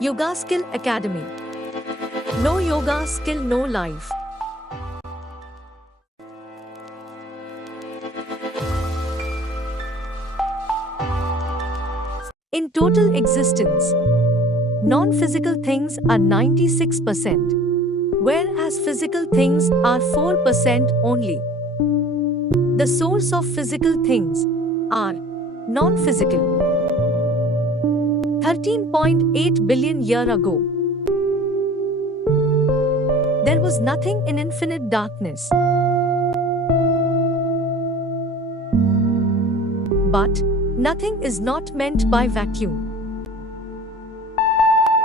Yoga Skill Academy. No yoga skill, no life. In total existence, non-physical things are 96%, whereas physical things are 4% only. The source of physical things are non-physical. 13.8 billion years ago, there was nothing in infinite darkness. But nothing is not meant by vacuum.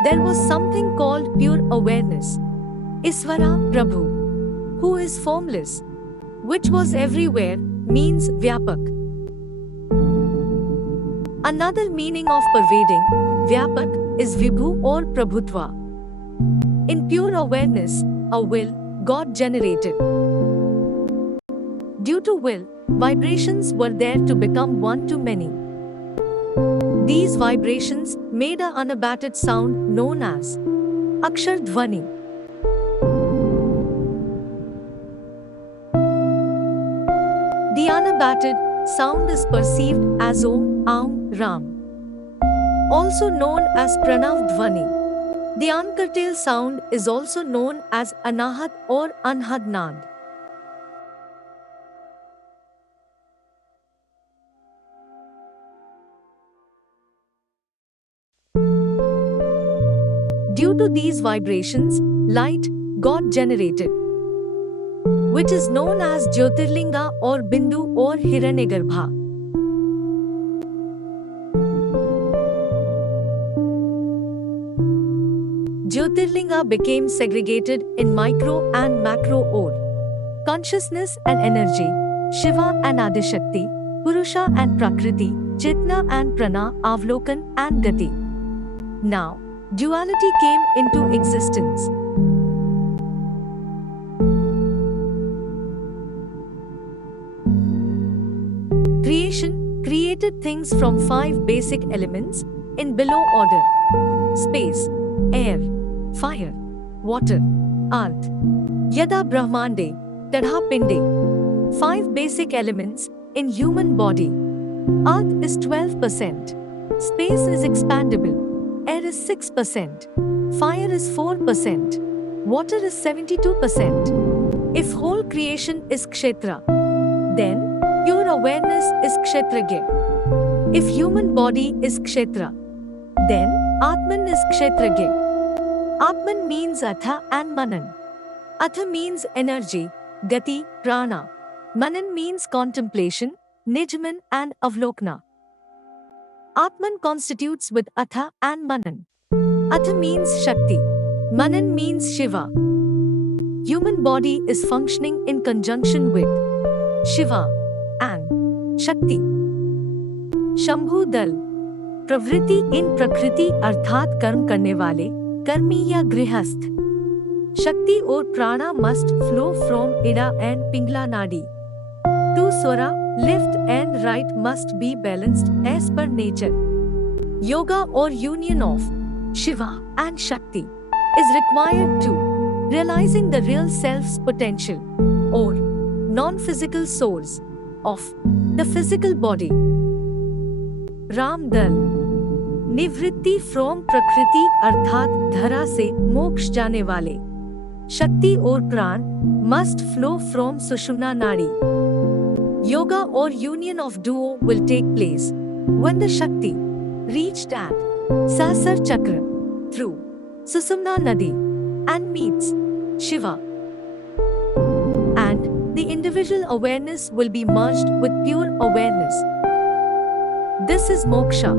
There was something called pure awareness, Isvara Prabhu, who is formless, which was everywhere, means Vyapak. Another meaning of pervading, Vyapak, is Vibhu or Prabhutva. In pure awareness, a will, God generated. Due to will, vibrations were there to become one to many. These vibrations made an unabated sound known as Akshar Dhvani. The unabated sound is perceived as Om, Aum, Ram, also known as Pranav Dhvani. The uncurtailed sound is also known as Anahat or Anhad Nad. Due to these vibrations, light got generated, which is known as Jyotirlinga or Bindu or Hiranyagarbha. Jyotirlinga became segregated in micro and macro ore, consciousness and energy, Shiva and Adishakti, Purusha and Prakriti, Chitna and Prana, Avlokan and Gati. Now, duality came into existence. Creation created things from 5 basic elements in below order: space, air, fire, water, earth. Yada Brahmande, Tadha Pinde. 5 basic elements in human body. Earth is 12%. Space is expandable. Air is 6%. Fire is 4%. Water is 72%. If whole creation is Kshetra, then pure awareness is Kshetragya. If human body is Kshetra, then Atman is Kshetragya. Atman means Atha and Manan. Atha means energy, Gati, Prana. Manan means contemplation, Nijman and Avlokna. Atman constitutes with Atha and Manan. Atha means Shakti. Manan means Shiva. Human body is functioning in conjunction with Shiva and Shakti. Shambhu Dal. प्रवृत्ति इन प्रकृति अर्थात कर्म करने वाले कर्मी या गृहस्थ. शक्ति और prana must flow from Ida and Pingala nadi. Two swara left and right must be balanced as per nature. Yoga और union of Shiva and Shakti is required to realizing the real self's potential or non-physical source of the physical body. रामदल. निवृत्ति from प्रकृति अर्थात धरा से मोक्ष जाने वाले. शक्ति और प्राण मस्ट फ्लो फ्रॉम सुषुम्ना नाड़ी. Yoga or union of duo will take place when the Shakti reached at Sahasrar Chakra through Susumna Nadi and meets Shiva. And the individual awareness will be merged with pure awareness. This is moksha.